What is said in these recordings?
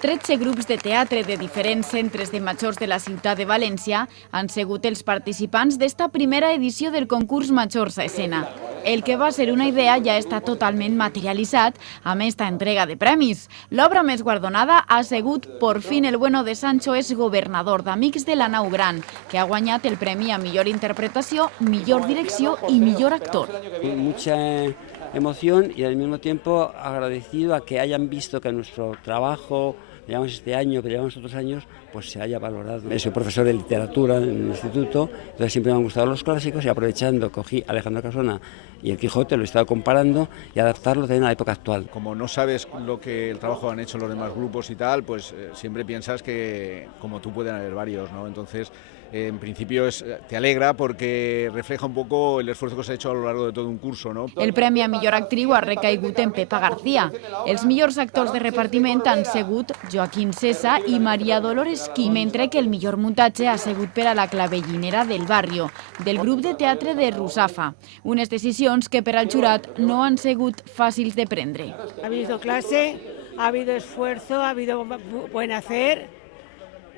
13 grups de teatre de diferents centres de majors de la ciutat de València han sigut els participants d'esta primera edició del concurs Majors a Escena. El que va ser una idea ja està totalment materialitzat amb esta entrega de premis. L'obra més guardonada ha sigut Por fin el bueno de Sancho es gobernador, d'Amics de la Nau Gran, que ha guanyat el premi a millor interpretació, millor direcció i millor actor. Mucha emoción y al mismo tiempo agradecido a que hayan visto que nuestro trabajo, que llevamos este año, que llevamos otros años, pues se haya valorado. Soy profesor de literatura en el instituto, entonces siempre me han gustado los clásicos y aprovechando cogí a Alejandro Casona y el Quijote, lo he estado comparando y adaptarlo también a la época actual. Como no sabes lo que el trabajo han hecho los demás grupos y tal, pues siempre piensas que como tú pueden haber varios, ¿no? Entonces, en principio te alegra porque refleja un poco el esfuerzo que se ha hecho a lo largo de todo un curso, ¿no? El premi a millor actriu ha recaigut en Pepa García. Els millors actors de repartiment han sigut Joaquín Cesa i Maria Dolores Quim, mentre que el millor muntatge ha sigut per a La clavellinera del barrio, del grup de teatre de Rusafa. Unes decisions que per al jurat no han sigut fàcils de prendre. Ha habido clase, ha habido esfuerzo, ha habido buen hacer.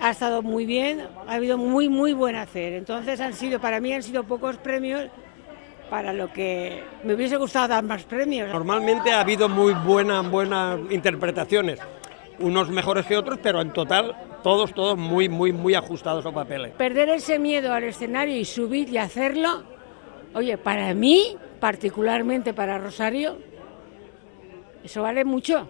Ha estado muy bien, ha habido muy buen hacer. Entonces para mí han sido pocos premios para lo que me hubiese gustado dar más premios. Normalmente ha habido muy buenas interpretaciones, unos mejores que otros, pero en total todos muy ajustados a papeles. Perder ese miedo al escenario y subir y hacerlo, oye, para mí, particularmente para Rosario, eso vale mucho.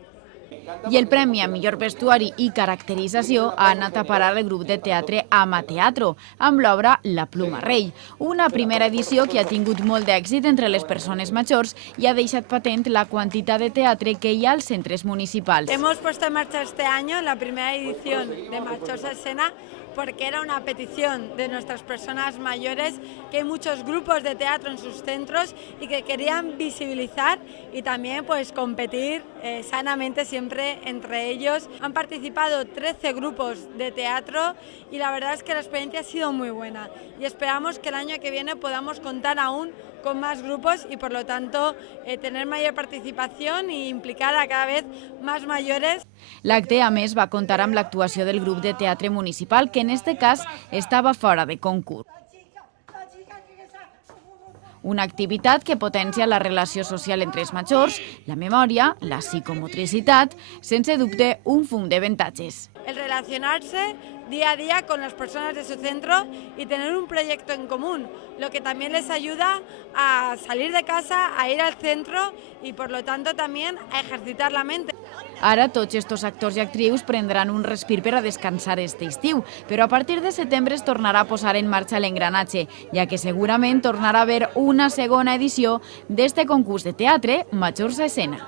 I el premi a millor vestuari i caracterització ha anat a parar el grup de teatre Amateatro, amb l'obra La pluma rei, una primera edició que ha tingut molt d'èxit entre les persones majors i ha deixat patent la quantitat de teatre que hi ha als centres municipals. Hemos puesto en marcha este año la primera edición de Majors a Escena porque era una petición de nuestras personas mayores, que hay muchos grupos de teatro en sus centros y que querían visibilizar y también pues competir sanamente siempre entre ellos. Han participado 13 grupos de teatro y la verdad es que la experiencia ha sido muy buena y esperamos que el año que viene podamos contar aún con más grupos y por lo tanto tener mayor participación e implicar a cada vez más mayores. L'acte, a més, va comptar amb l'actuació del grup de teatre municipal, que en este cas estava fora de concurs. Una activitat que potencia la relació social entre els majors, la memòria, la psicomotricitat, sense dubte un fum d'avantatges. El relacionarse día a día con las personas de su centro y tener un proyecto en común, lo que también les ayuda a salir de casa, a ir al centro y por lo tanto también a ejercitar la mente. Ara tots estos actors i actrius prendran un respir per a descansar este estiu, però a partir de setembre es tornarà a posar en marxa l'engranatge, ja que segurament tornarà a haver una segona edició d'este concurs de teatre Majors a Escena.